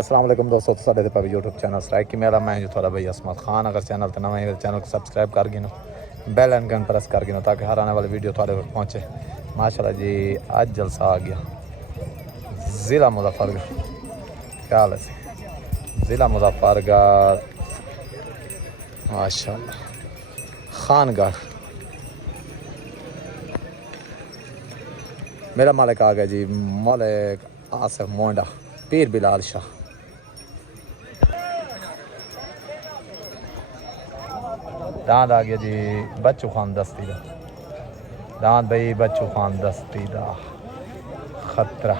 अस्सलाम वालेकुम दोस्तों, तो साढ़े पे यूट्यूब चैनल स्ट्राइक की मेरा मैं जो थोड़ा भाई असमत खान। अगर चैनल तो नवा है चैनल को सब्सक्राइब कर गिनो, बेल आइकन प्रेस कर गिनो ताकि हर आने वाली वीडियो थोड़े तक पहुँचे। माशाल्लाह जी आज जलसा आ गया ज़िला मुजफ्फरगढ़। क्या हाल है ज़िला मुजफ्फरगढ़ माशाल्लाह खानगढ़। मेरा मालिक आ गया जी, मौलिक आसिफ मोंडा पीर बिलाल शाह। दांत आ गया जी बच्चू खान दस्ती का दांत भाई, बच्चू खान दस्ती का खतरा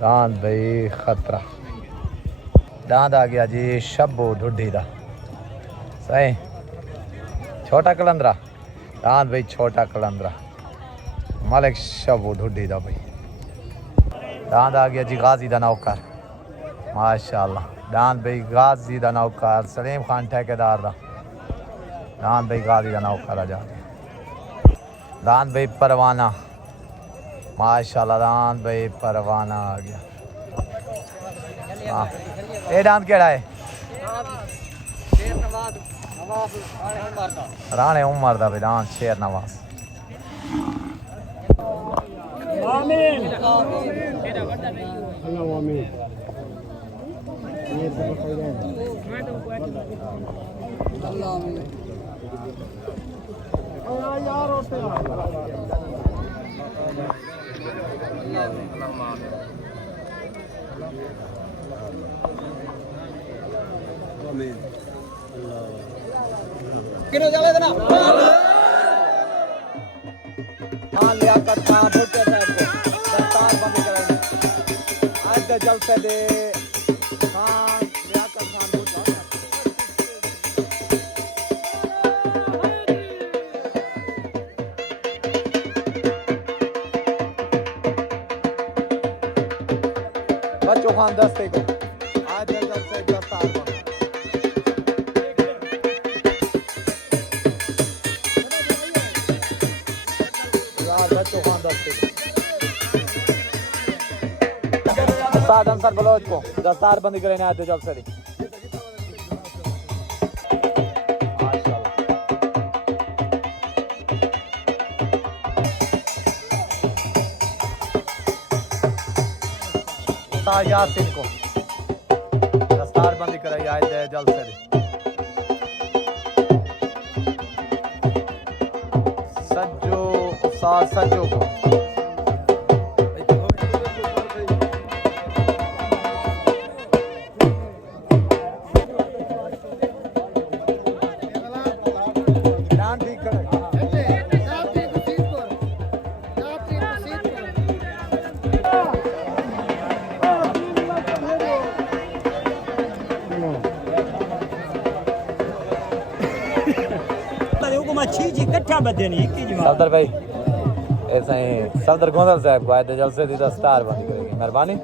दांत भाई खतरा। दांत आ गया जी शब्बू ढुड्डी का सही छोटा कलंदरा। दांत भाई छोटा कलंदरा मलिक शब्बू ढुड्डी का भाई। दांत आ गया जी गाजी का नौकर माशाल्लाह। दांत भाई गाजी का नौकर सलीम खान ठेकेदार का। दांत भाई गाजी का नौकर आ जा। दांत भाई परवाना माशाल्लाह। दांत भाई परवाना आ गया। हाँ ये दांत केड़ा है? राणे उमर दा भाई दांत शेर नवाज। किनो चले थे ना हाँ लियाकत खान भुट्टे साहब को दस्तार बंद कराएंगे आज के जलसे दे खान लियाकत खान भुट्टा बच्चों खान दस्ते को आज के जलसे दस्तार बंद बच्चों खान दस्ते उस्ताद अंसर बलोच को दस्तार बंदी करें आते जब से उस्ताद यासीन को दस्तार बंदी कराई आए जल्द से सज्जो उस्ताद सज्जो को सफदर भाई ऐसा ही सफदर गोंदल साहब को आए थे जलसे दी दस्तार बंद करेगी। मेहरबानी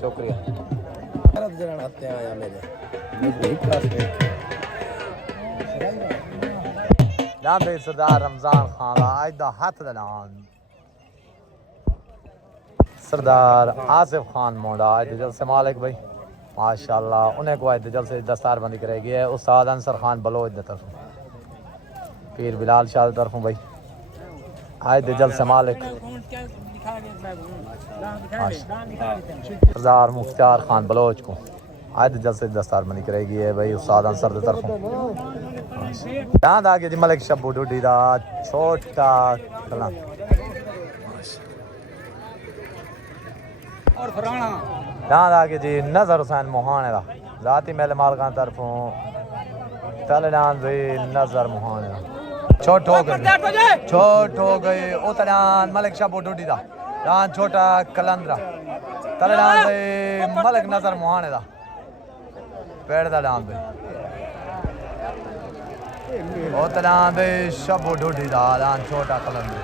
शुक्रिया। दान भाई सरदार रमजान खान आज दा हाथ दलान सरदार आसिफ खान मोड़ा आज जलसे मालिक भाई माशाल्लाह उन्हें को आए थे जलसे दस्तार बंदी करेगी है उस्ताद अंसर खान बलोच दी तरफ पीर बिलाल शाह तरफ भाई आए थे जल से मालिक सरदार मुख्तार खान बलोच को आए थे जल से दस्तार बनी करेगी है भाई उस्ताद अंसर की तरफ। दांत आ गया जी मलिक शब्बू ढुड्डी दा छोटा कला दांत आ गया जी नजर हुसैन मोहाने का जाती मेले मालकान तरफों तले दांत भाई नजर मोहाने का छोट हो गई उतरान मलिक शब्बू ढुड्डी दा दान छोटा कलंदरा तले दान भाई मलिक नजर मोहाने दा पेड़ दा दान भाई उतरान भाई शब्बू ढुड्डी दा दान छोटा कलंदरा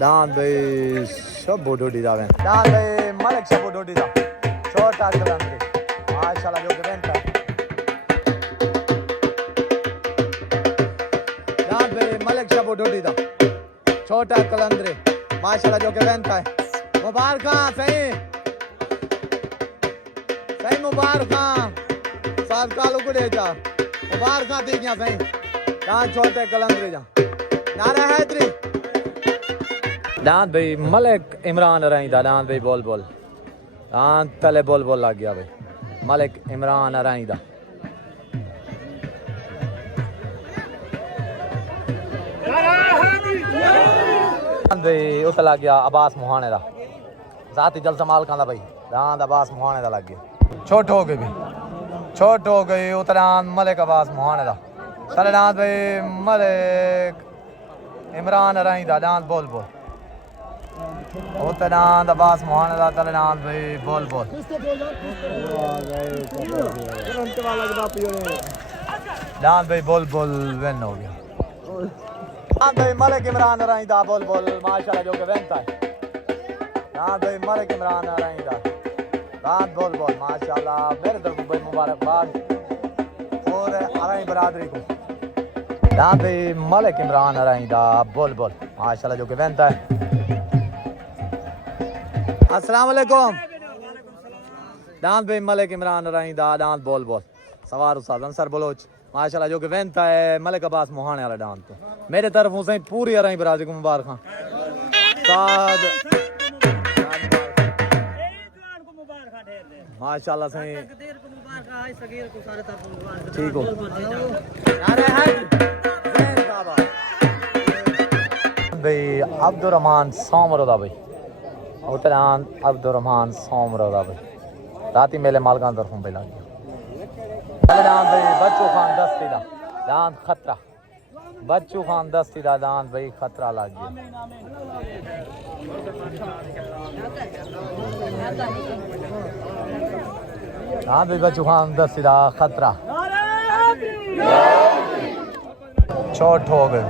दान भाई शब्बू ढुड्डी दा दान भाई मलिक शब्बू ढुड्डी दा छोटा कलंदरा माशाल्लाह जो के बेंटा मलिक शब्बू ढुड्डी दा छोटा कलंदरे माशाल्लाह जो के बेंटा है मुबारक सही सही मुबारक साथ कालू को दे जा मुबारक थी गया सही दान छोटे कलंदरे जा नारा हैदरी दान भाई मलिक इमरान रही दा दान भाई बोल बोल दान तले बोल बोल लग गया भाई मलिक इमरान रही दा भाई उत लग गया अब्बास मुहाने दा जाती जल संभाल का भाई दान अब्बास मुहाने दा लग गया छोट हो गई भी छोट हो गई उतरान मलिक अब्बास मुहाने दा चले दान भाई मलिक इमरान रही दा दान बोल बोल उतरान अब्बास मुहाने दा चले दान भाई बोल बोल दान भाई बोल बोल विन हो गया दान भाई मलिक इमरान रही दा बोल बोल माशाल्लाह जो के विन था दान भाई मलिक इमरान रही दा दान बोल बोल माशाल्लाह मेरे तरफ भाई मुबारकबाद और अराई बरादरी को दान भाई मलिक इमरान रही दा बोल बोल माशाल्लाह जो के विन था अस्सलाम वालेकुम दान भाई मलिक इमरान रही दा दान बोल बोल सवार उस्ताद अंसर बलोच माशाल्लाह जो कि वेंता है मलिक अब्बास मुहाने वाला डांस तो मेरे तरफ से पूरी अराई बरादरी को मुबारक साद माशाल्लाह सही ठीक हो भाई अब्दुर्रहमान सोमरोदा भाई उतरान अब्दुर्रहमान सोमरोदा भाई राती मेले मालकान तरफों पे लग गया दान भाई बच्चू खान दस्ती दा दान खतरा बच्चू खान दस्ती दा दान भाई खतरा लग गया दान भाई बच्चू खान दस्ती दा खतरा चोट हो गई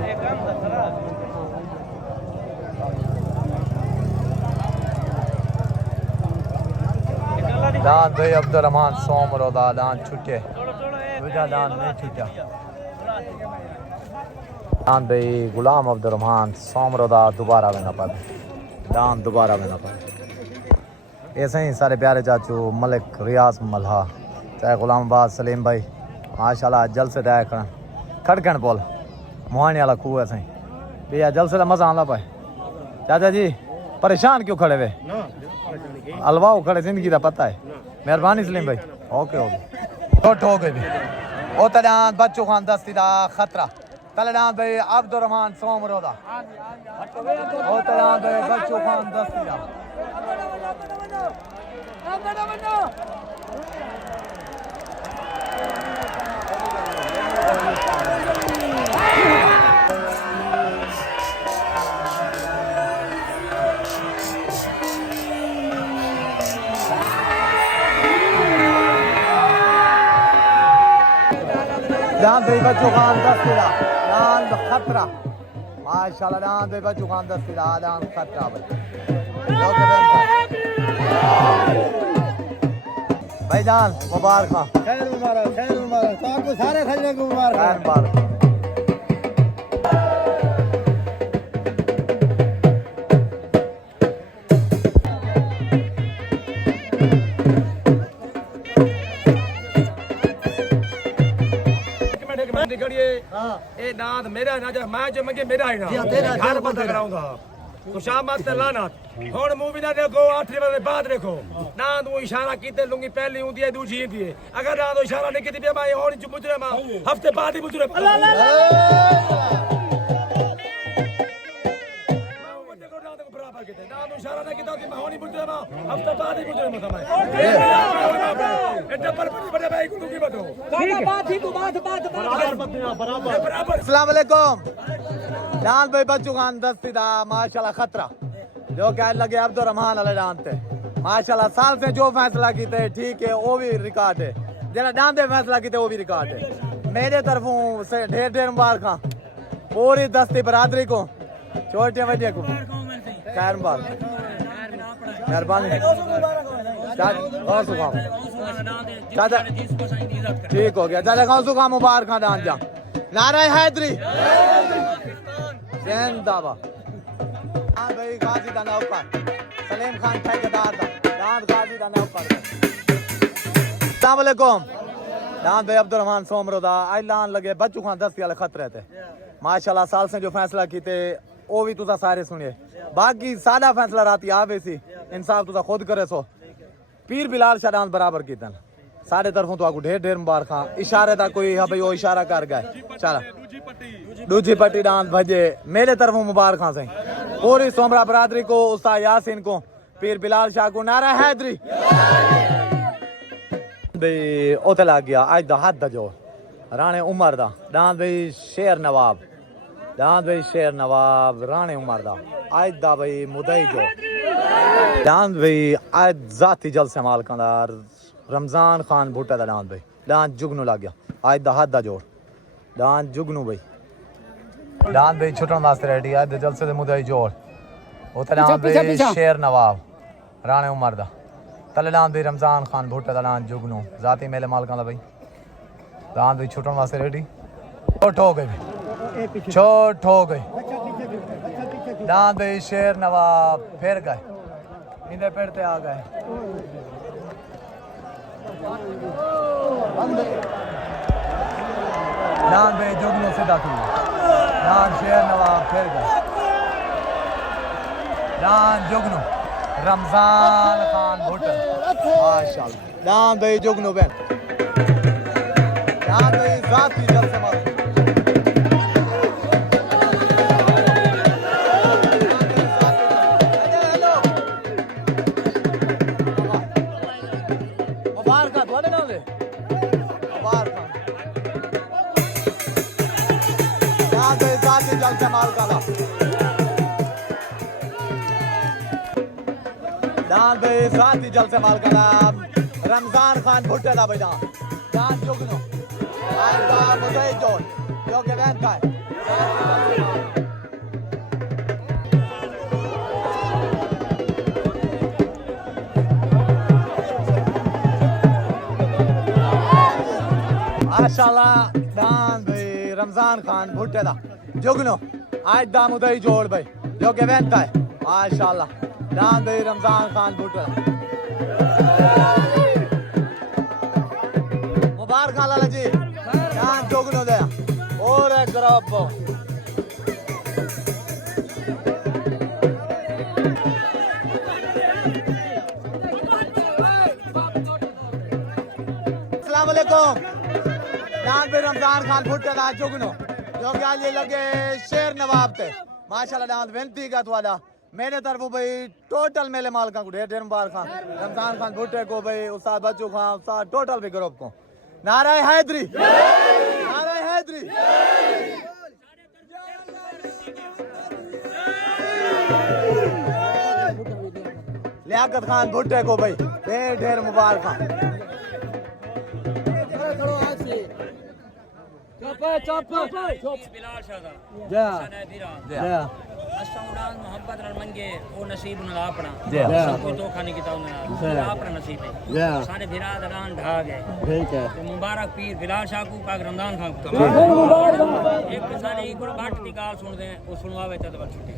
दान भाई अब्दुर्रहमान सोमरोदा दान छुटे दान नहीं छुटा दान भाई गुलाम अब्दुर्रहमान सोमरोदा दोबारा में ना पाए दान दोबारा में ना पाए ऐसे ही सारे प्यारे चाचू मलिक रियाज मल्हा चाहे गुलाम अब्बास सलीम भाई माशाल्लाह जल से दाया खड़ा खड़कन बोल मुहानी वाला खूह ऐसे ही भैया जल से मजा आना पाए चाचा जी परेशान क्यों खड़े हुए अलवाओ खड़े जिंदगी का पता है मेहरबानी सलीम भाई ओके ओके छोट हो गई ओ तलान बच्चू खान दस्ती दा खतरा तलान भाई अब्दुर्रहमान सोमरोदा ओ तलान भाई बच्चू खान दस्ती दा दान भाई बच्चू खान दस्ती दा दान खतरा माशाल्लाह दान भाई बच्चू खान दस्ती दा दान खतरा भाई जान मुबारक खैर मुबारक आपको सारे खजने को मुबारक ए नाथ मेरा ना जा मैं जो मंगे मेरा ही ना हर बंदा कराऊंगा तो शाम ते लाना हुन मूवी ना देखो 8 बजे बाद देखो ना तू इशारा कीते लुंगी पहली हुंदी है दूसरी हुंदी है अगर ना तो इशारा नहीं कीती मैं हुन च मुजरे मां हफ्ते बाद ही मुजरे इशारा नहीं कीता कि मैं हुन ही मुजरे मां हफ्ते बाद ही मुजरे मां समय अस्सलाम वालेकुम जान भाई बच्चू खान दस्ती दा माशाल्लाह खतरा जो कह लगे अब्दुर्रहमान वाले जानते माशाल्लाह साल से जो फैसला कीते ठीक है वो भी रिकॉर्ड है जरा डांदे फैसला कीते वो भी रिकॉर्ड है मेरे तरफों से ढेर ढेर मुबारक पूरी दस्ती बरादरी को छोटे बड़े को खैर मुबारक मेहरबानी चाचा ठीक हो गया चाचा कौन सुखा मुबारक दान जा नारा हैदरी जिंदाबाद हाँ भाई गाजी दाना ऊपर सलीम खान ठेकेदार दा दांत गाजी दा ने ऊपर अस्सलाम वालेकुम दांत भाई अब्दुर्रहमान सोमरो दा ऐलान लगे बच्चू खान 10 वाले खतरे थे माशाल्लाह साल से जो फैसला कीते ओ भी तुसा सारे सुनिए बाकी सादा फैसला राती आवे सी इंसाफ तुसा खुद करे सो पीर बिलाल शाह दांत बराबर कीतन सारे तरफों तो आपको ढेर ढेर मुबारक इशारे दा कोई हाँ भाई वो इशारा कर गए चला दूजी पट्टी दांत भजे मेरे तरफों मुबारक सही पूरी सोमरा बरादरी को उस्ताद यासीन को पीर बिलाल शाह को नारा हैदरी भाई उते लग गया आज दा हद जो राणे उमर दा दांत भाई शेर नवाब दांत भाई शेर नवाब राणे उमर दा आज दा भाई मुदई जो दांत भाई आज जाती जलसे मालकानदार रमजान खान भुट्टा दा दांत भाई दांत जुगनू लग गया आज दा हद दा जोड़ दांत जुगनू भाई दांत भाई छुटन वास्ते रेडी आज दे जलसे दे मुदई जोड़ उते दांत भाई शेर नवाब राणे उमर दा तले दांत भाई रमजान खान भुट्टा दा दांत जुगनू जाती मेले मालकां दा भाई दांत भाई छुटन वास्ते रेडी छोट हो गई छोट हो गई दांत भाई शेर नवाब फिर गए इंदे पेड़ ते आ गए दांत भाई जुगनू सीधा थी दांत शेर नवाब फिर गए दांत जुगनू रमजान खान भुट्टा माशाल्लाह दांत भाई जुगनू बहन दांत भाई जाती जलसे मार जलसे माल का दांत भाई साथी जलसे माल का रमजान खान भुट्टे दा भाई दांत जुगनू आज दा मुदई जोड़ जो के बहन का है माशाल्लाह दांत भाई रमजान खान भुट्टे दा जुगनू आज दा मुदई जोड़ भाई जो के बहन का है माशाल्लाह दांत भाई रमजान खान भुट्टे मुबारक लाला जी दांत जुगनू दे और एक ग्रुप अस्सलाम वालेकुम दांत भाई रमजान खान भुट्टे दा जुगनू जो क्या ये लगे शेर नवाब थे माशाल्लाह दांत विनती का वाला मेरे तरफ भाई टोटल मेले मालका को ढेर ढेर मुबारक रमजान खान भुट्टे को भाई उस्ताद बच्चू खान उस्ताद टोटल भी ग्रुप को नारा हैदरी नारा हैदरी लियाकत खान भुट्टे को भाई ढेर ढेर मुबारक बिलाल शाह दा असां मोहब्बत नाल मंगे ओ नसीब नाल अपना कोई धोखा नहीं कीता उन्होंने अपना नसीब है सारे भिरा दा दान ढा गए ठीक है तो मुबारक पीर बिलाल शाह को का रमजान खान को एक सारे एक बाट दी गाल सुनदे हैं ओ सुनवावे त बस छुट्टी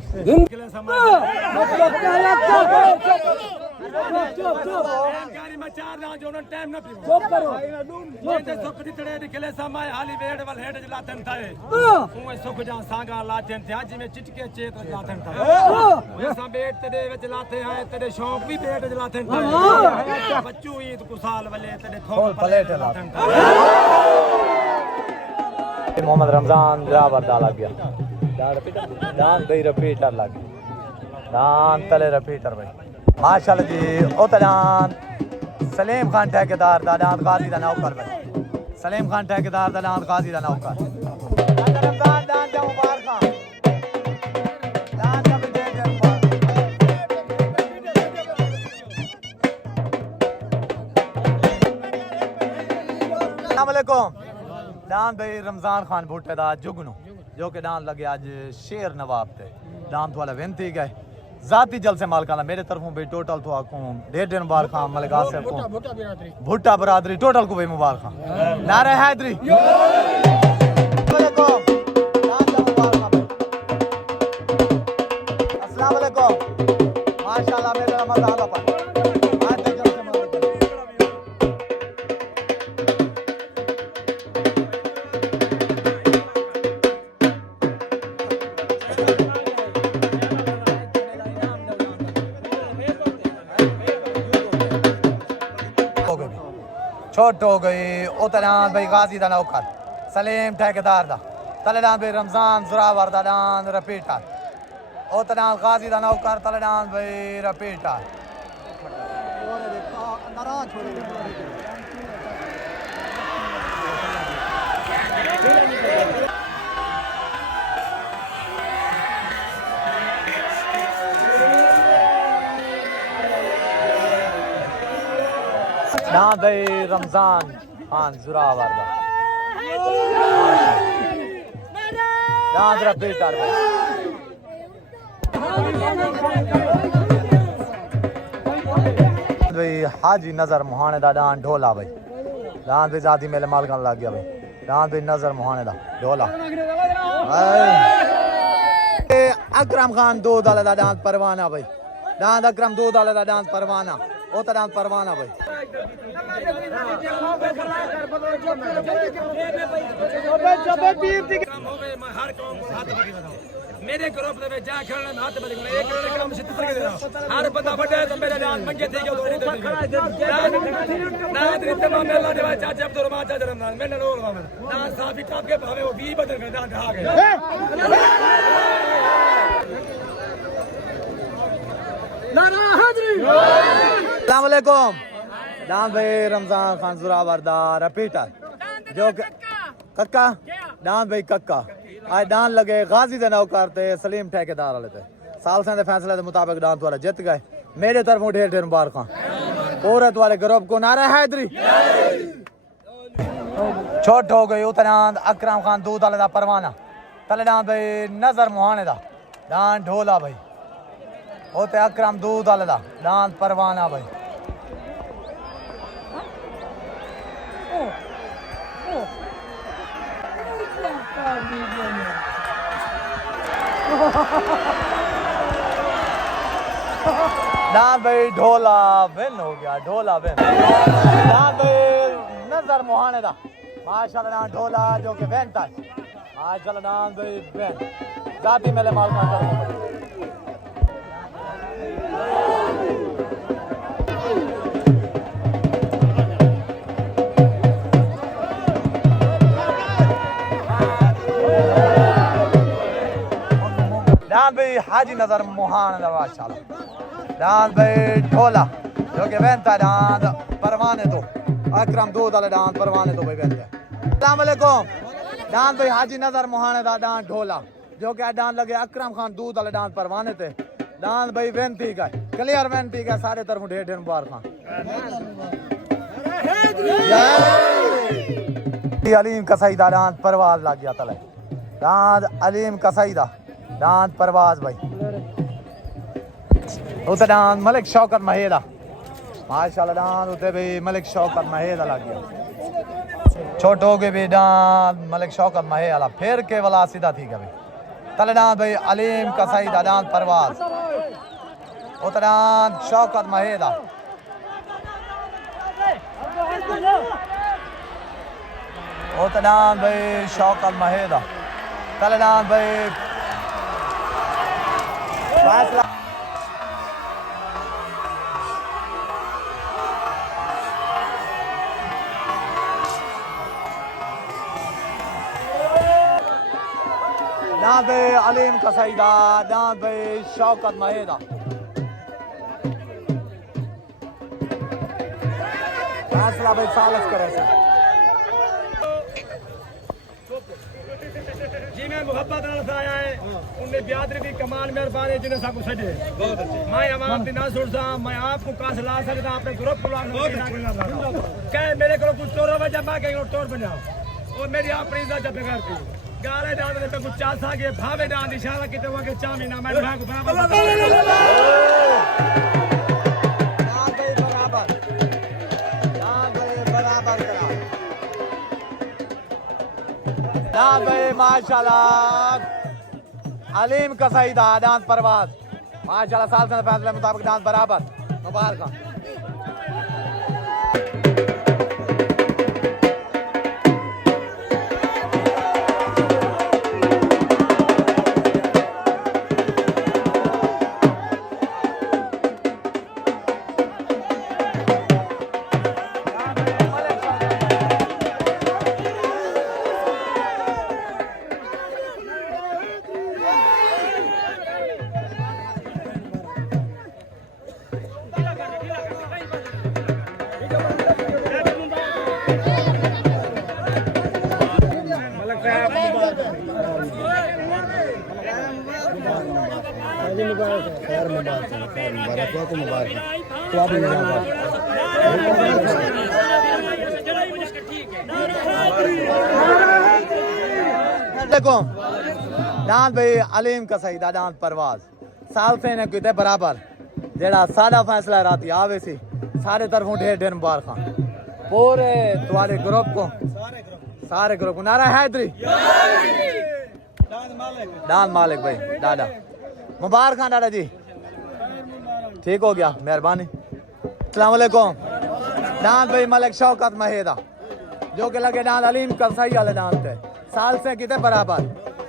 गाड़ी में चार ना जो टाइम ना पी चुप करो ये सुख दी तड़े दी किले समय हाली वेड़ वाल हेड लाथन थाए उए सुख जा सांगा लाथन थे आज में चिटके चेत लाथन था ऐसा बेट तेरे विच लाथे आए तेरे शौक भी बेट लाथन था बच्चू ईद को साल वाले तेरे खोल प्लेट लाथन था मोहम्मद रमजान ड्राइवर डाला गया दान भाई रिपीटर लग दान तले रिपीटर भाई माशाल्लाह जी ओ तलान सलीम खान ठेकेदार दा दान गाजी दा नौकर भाई सलीम खान ठेकेदार दा दान गाजी दा नौकर रमजान दान जा मुबारक दान का भी दे दे अस्सलाम वालेकुम दान भाई रमजान खान भुट्टे दा जुगनू जो के दान लगे आज शेर नवाब थे दान वाला विनती गए जाती जल से मालकाना मेरे तरफों भी टोटल तो आखूं ढेर ढेर मुबारक मलिक आसिफ को भुट्टा बरादरी टोटल को भी मुबारक नारे हैदरी अस्सलाम वालेकुम माशाल्लाह मेरे छोट हो गई उतरान भाई गाजी दा नौकर सलीम ठेकेदार दा तलेडान भाई रमजान जुरावर दा डान रिपीटर उतरान गाजी दा नौकर तलेडान भाई रिपीटर डान भाई रमजान खान जुरावर दा डान रिपीटर भाई हाजी नजर मुहाने दा डान ढोला भाई डान भी जाती मेरे माल kan लग गया भाई डान भी नजर मुहाने दा ढोला अकरम खान दो दाले दा डांस परवाना भाई डांस अकरम दो दाले दा डांस परवाना वो तो डांस परवाना भाई मेरे ग्रुप में जा खेलने में हाथ बदल एक काम से दूसरे के देना हर बंदा बड़ा है तो मेरा डांस मंगे थे जो ना तमाम मेला देवा चाचा अब्दुल रहमान चाचा रमजान मैंने लोग डांस साफी टॉप के भावे वो 20 बदल के डांस आ गए नारा हाजिरी अस्सलाम वालेकुम डांस भाई रमजान खान जुरावर दा रिपीटर जो कक्का डांस भाई कक्का आज डांस लगे गाजी दे नौकर ते सलीम ठेकेदार वाले ते साल से फैसले के मुताबिक डांस वाले जीत गए मेरे तरफ ढेर ढेर मुबारक पूरे वाले ग्रुप को नारा हैदरी छोट हो गई उतरान अकरम खान दूध वाले दा परवाना तले डांस भाई नजर मुहाने दा डांस ढोला भाई होते अकरम दूध वाले दा डांस परवाना भाई डांस भाई ढोला विन हो गया ढोला विन डांस भाई नजर मुहाने दा माशाल्लाह डांस ढोला जो कि विन था माशाल्लाह डांस भाई विन जाती मेले माल का डांस भाई हाजी नजर मुहान माशाल्लाह डांस भाई ढोला जो कि बेनता डांस परवाने तो अकरम दो दाले डांस परवाने तो भाई बेनता अस्सलाम वालेकुम डांस भाई हाजी नजर मुहान दा डांस ढोला जो कि डांस लगे अकरम खान दो दाले डांस परवाने थे डांस भाई बेनती का क्लियर बेनती का सारे तरफ ढेर ढेर मुबारक अलीम कसाई दा डांस परवाज लग गया तले डांस अलीम कसाई दा डांस परवाज भाई उते डांस मलिक शौकत महेदा माशाल्लाह डांस उते भी मलिक शौकत महेदा लग गया छोट हो गए भी डांस मलिक शौकत महेदा फिर के वाला सीधा थी कभी तले डांस भाई अलीम कसाई दा डांस परवाज उते डांस शौकत महेदा उते डांस भाई शौकत महेदा तले डांस भाई फैसला डांस भाई अलीम कसाईदा डांस भाई शौकत महेदा फैसला भाई सालस करे से जी मैं मोहब्बत आया है उन्हें ब्यादरी की कमाल मेहरबानी जिन्हें सब कुछ छे मैं आवाम दी ना सुनदा मैं आपको कास ला सकदा अपने ग्रुप को ला सकदा कह मेरे को कुछ तोरो वजह मैं कहीं तोड़ बनाओ और मेरी अपनी इज्जत जब करती गाले डाल दे कुछ चासा के भावे डाल इशारा किते हुआ के चामी ना मैं भाग बराबर डांस भाई माशाल्लाह अलीम कसाई दा डांस परवाज माशाल्लाह साल से फैसले मुताबिक डांस बराबर मुबारक देखो दांत भाई अलीम का सही दांत परवाज साल से ने किते बराबर जेड़ा सादा फैसला रात आवे सी सारे तरफों ढेर ढेर मुबारक पूरे तुम्हारे ग्रुप को सारे ग्रुप को नारा हैदरी दांत मालिक भाई दादा मुबारक दादा जी ठीक हो गया मेहरबानी अस्सलाम वालेकुम दांत भाई मलिक शौकत महेदा जो कि लगे दांत अलीम का सही वाले दांत है साल से कितने बराबर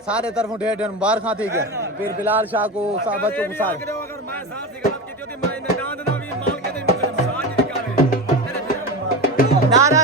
सारे तरफों ढेर ढेर मुबारक ठीक है फिर बिलाल शाह को बच्चों को सारे अगर मैं साथ से गलत की थी मैं दांत ना भी माल के दे मुझे साथ ही निकाले नारा